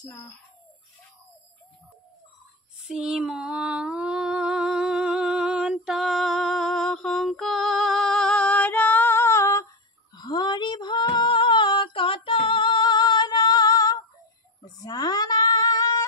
Krishna Simanta Shankara Hari Bhakatara Jana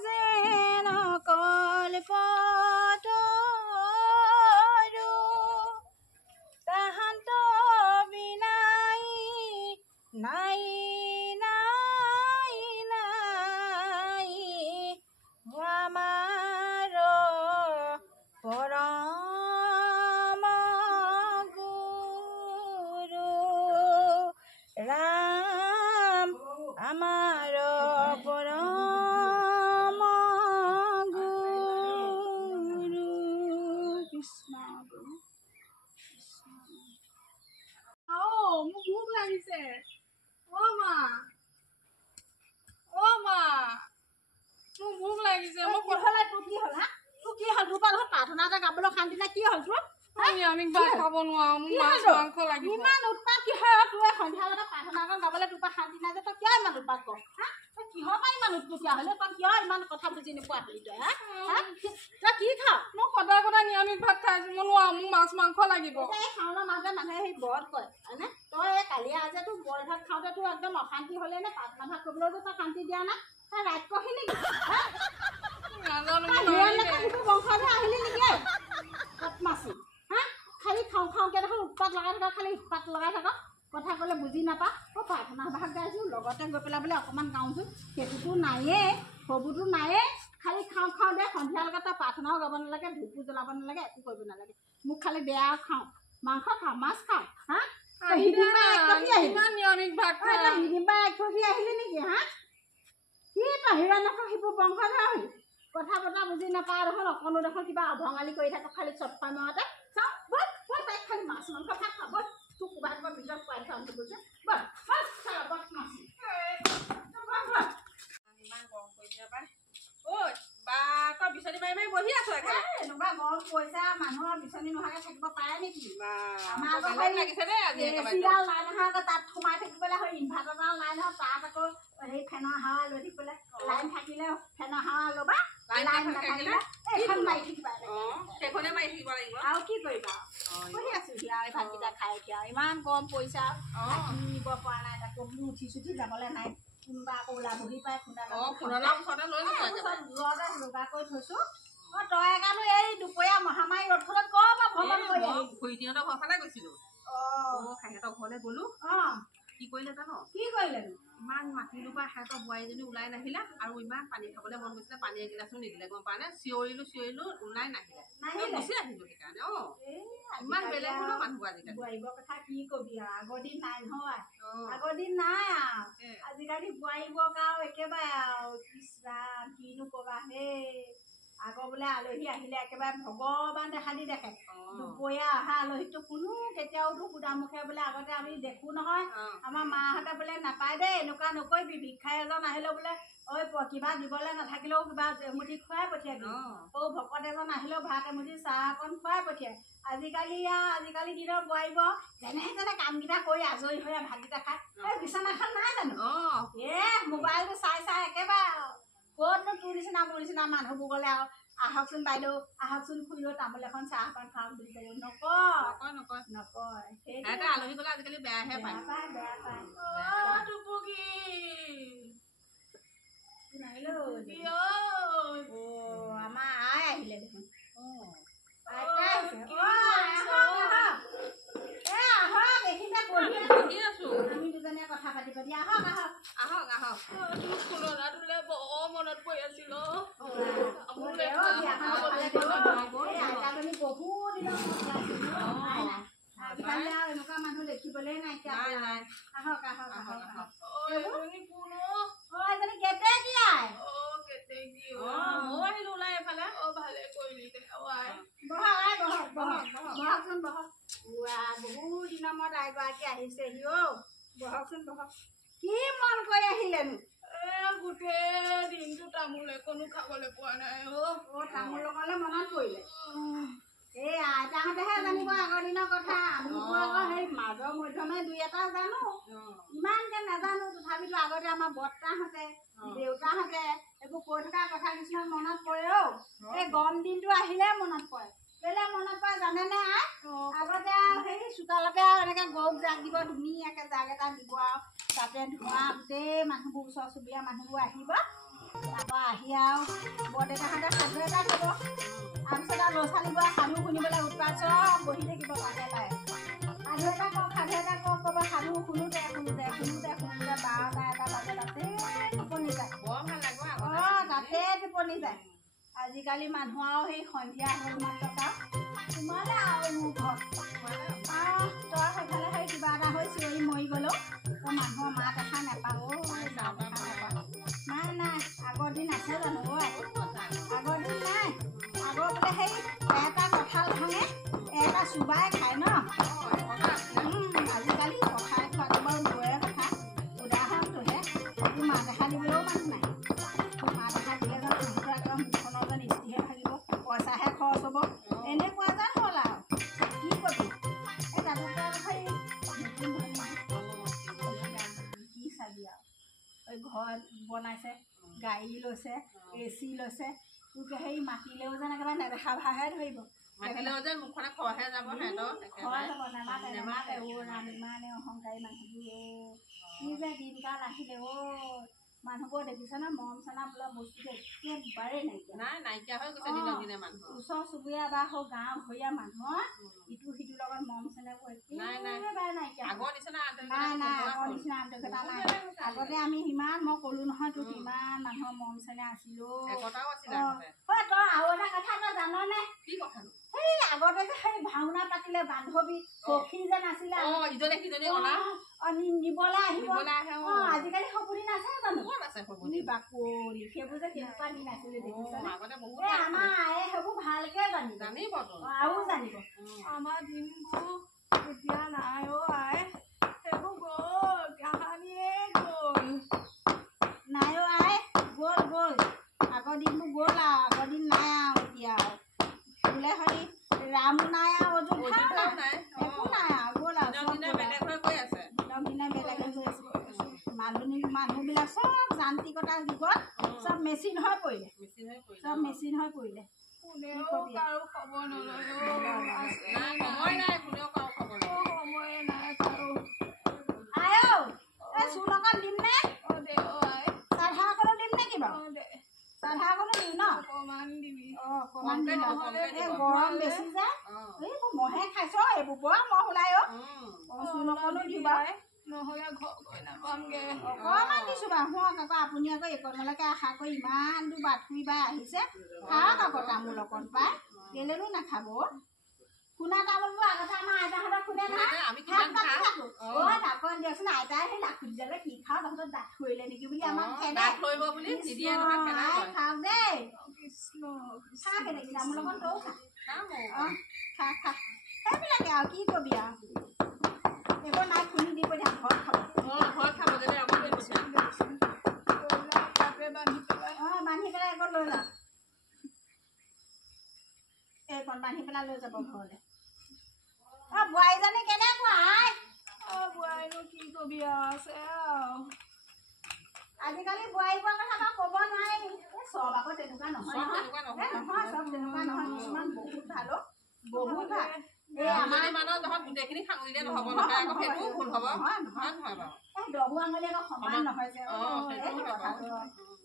Jena Kalpataru Tahanto Vinai Nai আমি ভাত খাব নোৱাৰো মোক মাছ মাংস লাগিব ইমান উৎপাত কি হয় তুই সন্ধিয়ালৈকে প্ৰাৰ্থনা গান গাবলৈ তোৰ শান্তি নাই যে তই কিয় ইমান উৎপাত কৰ হা তই কিহৰ পৰা ইমান উৎপতীয়া হ'লে তই কিয় ইমান কথা বুজি নোপোৱা হলি তই হা তই কি খাৱ মই সদায় সদায় নিৰামিষ ভাত খাইছো মই নোৱাৰো মোক মাছ মাংস লাগিব এই খাওঁনৰ মাজে মানুহে সেই ব্ৰত কয় হয়নে তই এই কালিয়া আজি তোৰ বইল ভাত খাওঁতে তোৰ একদম অশান্তি হ'লে নে প্ৰাৰ্থনা ভাত কৰিবলৈতো তই শান্তি দিয়া নাই তই ৰাইত কহি নেকি বংশধৰ আহিলি নেকি মাছি খালি খাওঁ খাওঁকৈ দেখোন উৎপাত লগাই থাকা খালি উৎপাত লগাই থাকা কথা ক'লে বুজি নাপা প্ৰাৰ্থনা ভাগ গাইছোঁ লগতে গৈ পেলাই বোলে অকণমান গাওঁচোন সেইটোতো নায়েই সবুতো নায়েই খালি খাওঁ খাওঁ দে সন্ধিয়ালৈকে তই প্ৰাৰ্থনাও গাব নালাগে ধূপো জ্বলাব নালাগে একো কৰিব নালাগে মোক খালি বেয়া খাওঁ মাংস খাওঁ মাছ খাওঁ হা নিৰামিষ ভাত খাই সিদিনবাৰ এখহি আহিলি নেকি হা কি তই হিৰণ্যকশিপুৰ শিপু বংশধৰ হলি কথা বতৰা বুজি নাপাওঁ দেখোন অকণো দেখোন কিবা অভঙালী কৰি থাকো খালি চট পামতে চাওঁ বল বল তাইক খালি মাছ মাংস ভাত খাব তোক কোবাই তোমাৰ ভিতৰত খুৱাই থোৱা বুলি কৈছে বল বল খালা বল মাছ ইমান গৰম কৰি দিয়া পাই ঐ বা তই বিচনী মাৰি মাৰি বহি আছ এনেকুৱা গৰম পইচা মানুহৰ বিচনী নোহোৱাকৈ থাকিব পাৰে নেকি আমাৰ লাগিছে দেই আজি চিৰাল নাই নহয় আকৌ তাত সোমাই থাকিবলৈ হয় ইনভাৰ্টাৰ নাই নহয় তাত আকৌ সেই ফেনৰ হাৱা লৈ থাকিবলৈ লাইন থাকিলে ফেনৰ হাৱা ল'বা লাইন নাথাকিলে এইখন মাৰি থাকিবা সেইখনে মাৰি থাকিব লাগিব আৰু কি কৰিবা বহি আছো এতিয়া ভাতকেইটা খাই এতিয়া ইমান গৰম পইচা নিব পৰা নাই তাকো উঠি চুঠি যাবলৈ নাই কোনোবা আকৌ ওলা বহি পাই যোগাৰ কৰি থৈছো তই একানো এই দুপৰীয়া মহামাৰী ৰ'দখনত কৰ পৰা ভ্ৰমণ কৰি খুৰীহঁতৰ ঘৰ ফালে গৈছিলো সিহঁতৰ ঘৰলৈ গলো কি কৰিলে জানো কি কৰিলেনো ইমান মাতিলো পৰা সিহঁতৰ বোৱাৰীজনী ওলাই নাহিলে আৰু ইমান পানী খাবলৈ মন গৈছিলে পানী এগিলাচো নিদিলে গম পায় নে চিঞৰিলো ওলাই নাহিলে গুচি আহিলো সেইকাৰণে ইমান বেলেগ হলো মানুহ আজিকালি বোৱাৰীবৰ কথা কি কবি আৰু আগৰ দিন নাই নহয় আগৰ দিন নাই আৰু আজিকালি বোৱাৰীবোৰক আৰু একেবাৰে আৰু কৃষ্ণ কিনো কবা হেই আগৰ বোলে আলহী আহিলে একেবাৰে ভগৱান দেখা দি দেখে দুপৰীয়া অহা আলহীটো কোনো কেতিয়াওতো সুদামুখে বোলে আগতে আমি দেখো নহয় আমাৰ মাহঁতে বোলে নাপায় দেই এনেকুৱা নকৰিবি ভিক্ষাৰী এজন আহিলেও বোলে ঐ কিবা দিবলৈ নাথাকিলেও কিবা এমুঠি খুৱাই পঠিয়াবি ভকত এজন আহিলেও ভাত এমুঠি চাহ অকণ খুৱাই পঠিয়াই আজিকালি দিনৰ বোৱাৰীবোৰ যেনে তেনে কামকেইটা কৰি আজৰি হৈ ভাতকেইটা খাই এই বিচনাখন নাই জানো মোবাইলটো চাই চাই একেবাৰে ক'তনো তোৰ নিচিনা মোৰ নিচিনা মানুহবোৰ গ'লে আৰু আহকচোন বাইদেউ আহকচোন খুৰীও তামোল এখন চাহ অকণ খাওঁ বুলি ক'ব নকয় সেইটো আলহী গ'লে আজিকালি বেয়াহে পায় বেয়া পায় আমাৰ আই আহিলে দেখোন আমি দুজনীয়ে কথা পাতি পাতি আহক মনত পৰি আছিল এনেকুৱা মানুহ দেখিবলৈ নাইকিয়া আহক আহিলো ওলাই এফালে ভালে কৰিলি বহকচোন বহক বহুত দিনৰ মূৰত আইগৰাকী আহিছেহি বহকচোন বহক কি মন কৰি আহিলেনো গোটেই দিনটো তামোল একনো খাবলৈ পোৱা নাই তামোল লগালে মনত পৰিলে এই আইতাহঁতেহে জানিব আগৰ দিনৰ কথা আমিতো আকৌ সেই মাজৰ মধ্যমে দুই এটা জানো ইমানকে নাজানো তথাপিতো আগতে আমাৰ বৰ্তাহঁতে দেউতাহঁতে এইবোৰ কৈ থকা কথা কিছুমান মনত পৰে এই গৰম দিনটো আহিলে মনত পৰে কেলে মনত পৰে জানেনে আগতে সেই চোতালতে এনেকে গৰুক জাক দিব ধুনীয়াকে জাক এটা দিব তাতে ধোঁৱা গোটেই মানুহবোৰ ওচৰ চুবুৰীয়া মানুহবোৰ আহিব তাৰপৰা আহি বৰদেউতাহঁতে সাধু এটা ক'ব তাৰপিছত ল'ৰা ছোৱালীবোৰে সাধু শুনিবলৈ উৎপাত চব বহি থাকিব তাতে পায় সাধু এটা কওক ক'ব সাধু শুনোতে 12টা 1টা বাজে তাতে টোপনি যায় তাতে টোপনি যায় আজিকালি মানুহ সেই সন্ধিয়া হ'ল মাত্ৰ সোমালে মোৰ ঘৰত তই সেইফালে সেই কিবা এটা হৈ চিঞৰি মৰি গ'লেও তই মানুহৰ মাত এষাৰ নাপাব নাই আগৰ দিন আছে জানো আগৰ দিন নাই আগৰ বোলে সেই এটা কঁঠাল ভাঙে এটা চুবাই খায় ন আজিকালি কঁঠাল খোৱাটো বাৰু দূৰৰে কথা উদাহৰণটোহে তোৰ মাত এষাৰ দিবলৈও মানুহ নাই তোৰ মাত এষাৰ দিলে যেন তহঁতৰ একদম মুখখনৰ যেন ইস্তিহে থাকিব পইচাহে খৰচ হ'ব এনেকুৱা যেন হ'ল আৰু কি কবি এই দাদুকে কি চাবি আৰু এই ঘৰ বনাইছে গাড়ী লৈছে AC লৈছে তোকে সেই মাতিলেও যেন একেবাৰে নেদেখা ভাহে ধৰিব মাতিলেও যেন মুখখনে খৰহে যাব নেমাতে ইমানে অহংকাৰী মানুহবোৰ কি যে দিনকাল আহিলে মানুহবোৰ দেখিছে ন মৰম চেনা বোলা বস্তুটো একেবাৰে নাইকিয়া হৈ গৈছে দিনক দিনে মানুহ ওচৰ চুবুৰীয়া বা হওক গাঁও ভূঞা মানুহৰ ইটো সিটোৰ লগত মৰম চেনাবোৰ একেবাৰে নাইকিয়া আগৰ নিচিনা আন্তৰিকতা নাই আগতে আমি সিমান মই ক'লো নহয় তোক ইমান মানুহৰ মৰম চেনা আছিলো তই আৰু এটা কথা তই জাননে কি কথা সেই আগতে যে সেই ভাওনা পাতিলে বান্ধৱী সখী যে নাছিলে নিবলৈ আহিব আজিকালি সপোনি নাছে জানো বাকলি সেইবোৰ যে কেনেকুৱা দিন আছিলে আমাৰ আয়ে সেইবোৰ ভালকে জানিব আৰু জানিব আমাৰ দিনবোৰ এতিয়া নাই আই সেইবোৰ গ'ল কাহানিয়ে গ'ল নাই আই গ'ল আগৰ দিনবোৰ গ'ল আৰু আগৰ দিন নাই আৰু এতিয়া বোলে হেৰি ৰামো নাই আৰু অযোধ্যাও নাই একো নাই আৰু গ'ল আৰু বেলেগ হৈ গৈ আছে মানুহবিলাক চব যান্ত্ৰিকতাৰ যুগত চব মেচিন হৈ পৰিলে চূণকণ দিম নে চাধাকণো দিম নে কি বাৰু চাধাকণো দিম ন অকণমান গৰম বেছি যায় এইবোৰ মহে খাইছ এইবোৰ বৰ মহ ওলাই চূণকণো দিবা নহ'লে ঘৰ গৈ নাপামগে অকণমান দিছোঁ বাৰু শুনক আকৌ আপুনি আকৌ এইকণলৈকে আশা কৰি ইমান দূৰ বাট ফুৰি বাই আহিছে খাওক আকৌ তামোল অকণ পাই কেলেনো নাখাব শুনা তামোলবোৰ আগতে আমাৰ আইতাহঁতক শুনে নহয় আকৌ দিয়কচোন আইতাই সেই লাখুটি দিলে কি খাওঁ তহঁতৰ দাঁত সৰিলে নেকি বুলি আমাক খাওক দেই খা কেনেকৈ তামোল অকণ তৌ খা সেইবিলাকে আৰু কি কবি আৰু এইবোৰ নাই খুলি দি পঠিয়া ঘৰত খাব বান্ধি পেলাই একত লৈ যাওক এইকণ বান্ধি পেলাই লৈ যাব ঘৰলৈ বোৱাৰীজনী কেনেকুৱা বোৱাৰীনো কি কবি আছে আজিকালি বোৱাৰীবোৰৰ কথা বাৰু ক'ব নোৱাৰি চব আকৌ তেনেকুৱা নহয় চব তেনেকুৱা নহয় কিছুমান বহুত ভাল বহুত ভাল গোটেইখিনি খাঙুৰিলে নহ'ব নহয় আকৌ সেইটো ভুল হ'ব নহয় বাৰু দহু আঙুলি আকৌ সমান নহয় যে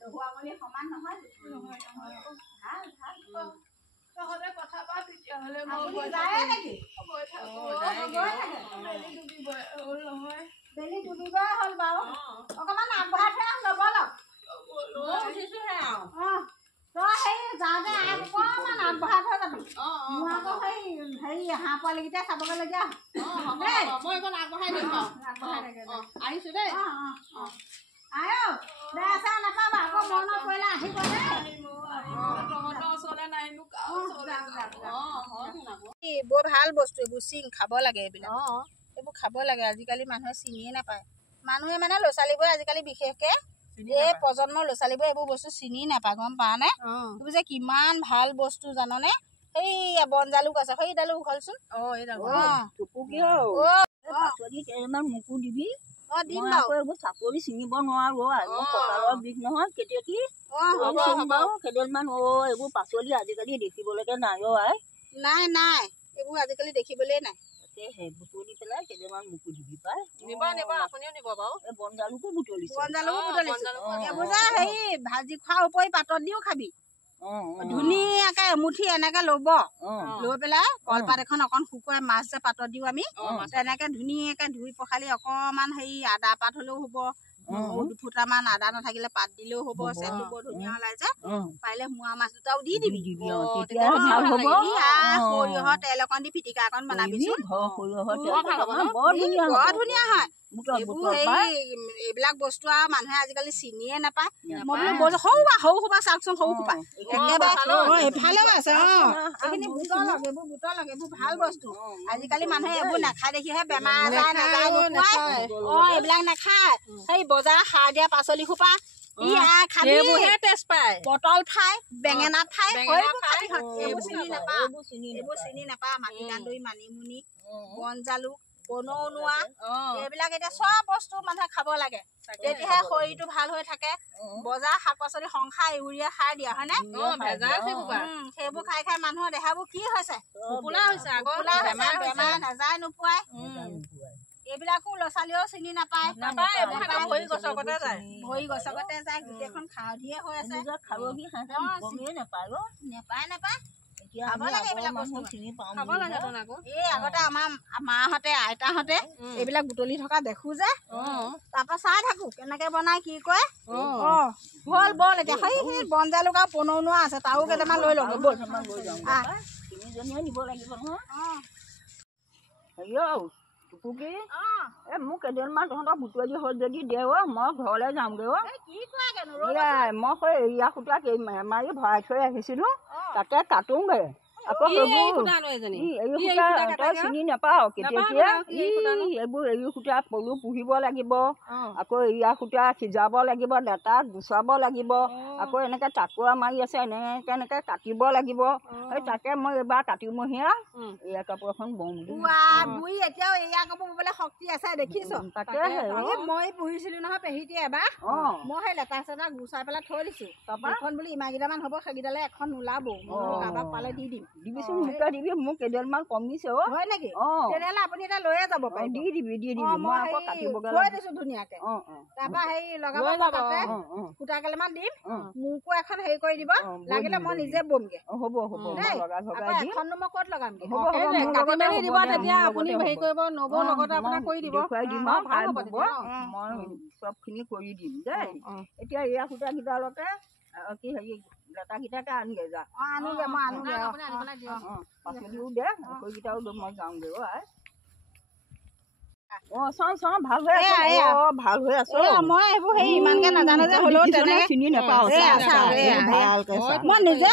দহু আঙুলি সমান নহয় ভাল তহঁতে কথা পাত তেতিয়াহ'লে বেলি ডুবিবই হ'ল বাৰু অকণমান আগবঢ়াই থৈ ল'ব লগ তই সেই যাওঁতে অকণমান আগবঢ়াই থৈ যাবি মোৰ আকৌ সেই হেৰি হাঁহ পোৱালিকেইটা চাবগৈলগীয়া মই অকণ আগবঢ়াই দিম আহিছোঁ দেই আয়ো বেয়া চেয়া নাপাবা আকৌ মনত পৰিলে আহিব বৰ ভাল বস্তু এইবোৰ চিং খাব লাগে এইবিলাক এইবোৰ খাব লাগে আজিকালি মানুহে চিনিয়ে নাপায় মানুহে মানে ল'ৰা ছোৱালীবোৰে আজিকালি বিশেষকে এই প্ৰজন্মৰ ল'ৰা ছোৱালীবোৰে এইবোৰ বস্তু চিনি নাপায় গম পাওঁ নে এইবোৰ যে কিমান ভাল বস্তু জাননে সেই বন জালুক আছে সেইডালো উঘলচোন মোকো দিবি দিম বাৰু এইবোৰ চাপৰি ছিঙিব নোৱাৰো কঁকালৰ বিষ নহয় কেতিয়া কি বাৰু কেইডালমান এইবোৰ পাচলি আজিকালি দেখিবলৈকে নাই আই নাই নাই এইবোৰ আজিকালি দেখিবলৈ নাই বুটলি পেলাই কেইডালমান মোকো দিবি পাই আপুনিও নিব বাৰু এই বন জালুকো বুটলিছো এইবোৰ যে হেৰি ভাজি খোৱাৰ উপৰি পাতত দিও খাবি ধুনীয়াকে এমুঠি এনেকে ল'ব লৈ পেলাই কলপাত এখন অকণ শুকুৱাই মাছ যে পাতত দিও আমি তেনেকে ধুনীয়াকে ধুই পখালি অকমান হেৰি আদা পাত হলেও হব দুফুটামান আদা নাথাকিলে পাত দিলেও হব চেনটো বৰ ধুনীয়া ওলাই যে পাৰিলে মোৱা মাছ দুটাও দি দিবি সৰিয়হৰ তেল অকণ দি পিটিকা অকণ বনাবিচোন বৰ ধুনীয়া হয় এইবিলাক বস্তু আৰু মানুহে আজিকালি চিনিয়ে নাপায় মই বোলো সৰু সোপা চাওকচোন সৰু সোপা এফালেও আছে এইখিনি বুটৰ লগে এইবোৰ ভাল বস্তু আজিকালি মানুহে এইবোৰ নাখায় দেখিহে বেমাৰ আজাৰ নাযায় এইবিলাক নাখায় সেই বজাৰ সাৰ দিয়া পাচলি সোপা পটল ফ্ৰাই বেঙেনা ফ্ৰাই এইবোৰ চিনি নাপায় মাটিকান্দুৰি মানিমুনি বন জালুক বনৌনোৱা এইবিলাক এতিয়া চব বস্তু মানুহে খাব লাগে তেতিয়াহে শৰীৰটো ভাল হৈ থাকে বজাৰ শাক পাচলি সংসাৰ ইউৰিয়া সাৰ দিয়া হয় নে সেইবোৰ খাই খাই মানুহৰ দেহাবোৰ কি হৈছে বেমাৰ নাযায় নোপোৱাই এইবিলাকো ল'ৰা ছোৱালীও চিনি নাপায় ভৰি গছকতে যায় গোটেইখন খাৱধিয়ে হৈ আছে নেপায় খাব লাগে এইবিলাক বস্তু এই আগতে আমাৰ মাহঁতে আইতাহঁতে এইবিলাক বুটলি থকা দেখো যে তাৰপৰা চাই থাকো কেনেকে বনাই কি কয় বল বল এতিয়া সেই বন জালুক আৰু বনৌনোৱা আছে তাৰো কেইটামান লৈ ল'ব বল নিব লাগিব নহয় মোক কেইদিনমান তহঁতৰ বুটলি হ'ল যদি দে মই ঘৰলৈ যামগৈ মই সেই এৰীয়া সূতা মাৰি ভৰাই থৈ আহিছিলো তাকে কাটোংগে আকৌ তই চিনি নাপাও কেতিয়া এইবোৰ এৰী সূতা পলু পুহিব লাগিব আকৌ এৰীয়া সূতা সিজাব লাগিব লেটা গুচাব লাগিব আকৌ এনেকে টাকুৰা মাৰি আছে এনেকে কাটিব লাগিব সেই তাকে মই এইবাৰ কাটিমহীয়া এৰীয়া কাপোৰ এখন বওঁ বুঢ়ী এতিয়াও এৰীয়া কাপোৰ ববলৈ শক্তি আছে দেখিছ তাকে মই পুহিছিলো নহয় পেহীটিয়ে এবাৰ মই সেই লেটা চেটা গুচাই পেলাই থৈ দিছো এখন বুলি ইমান কেইটামান হ'ব সেইকেইটালে এখন নোলাব কাৰোবাক পালে দি দিম দিবিচোন মোকে দিবি মোক কেইডালমান কমিছে হয় নেকি তেনেহ'লে আপুনি এতিয়া লৈয়ে যাব পাৰে দি দিবি মই আকৌ কাটিবগৈ থৈ দিছো ধুনীয়াকে তাৰপৰা হেৰি লগাব তাতে সূতা কেইটামান দিম মোকো এখন হেৰি কৰি দিব লাগিলে মই নিজে বমগে হ'ব এখননো মই ক'ত লগামগে দিব তেতিয়া আপুনি হেৰি কৰিব নবৌ লগতে আপোনাক কৰি দিব মই চবখিনি কৰি দিম দেই এতিয়া এয়া সূতা কেইডালতে কি হেৰি লেটাকেইটাকে আনগে যা আনোগে মই আনোগে পাচলিও দে সেইকেইটাও মই যাওঁগে চাওঁ ভাল হৈ আছে ভাল হৈ আছে মই এইবোৰ সেই ইমানকে নাজানো যে হ'লেও তেনেকে চিনি নাপাওঁ মই নিজে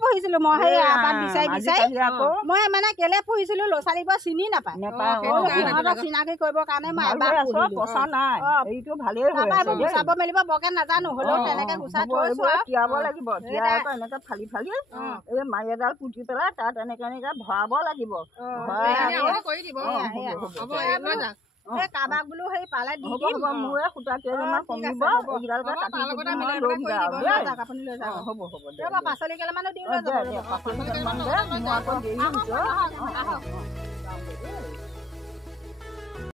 পঢ়িছিলো মই সেই আপাত বিচাৰি মই মানে কেলে পঢ়িছিলো ল'ৰা ছোৱালীবোৰ চিনি নাপায় সিহঁতক চিনাকি কৰিবৰ কাৰণে মই এবাৰ পচা নাই এইটো ভালেই গুচাব মেলিব বৰকে নাজানো হ'লেও তেনেকে গুচাই থৈছো তিয়াব লাগিব তিয়াই এনেকে ফালি ফালি এই মাৰি এডাল পুতি পেলাই তাত এনেকে ভৰাব লাগিব কাৰোবাক বোলো সেই পালে দি দিম মোৰে সূতা কেইটামান কমিব এইকেইডালকে কাটি আপুনি লৈ যাওক হ'ব পাচলি কেইটামানো দিম পাচলি কেইটামান দে মই আকৌ দেৰি হৈছে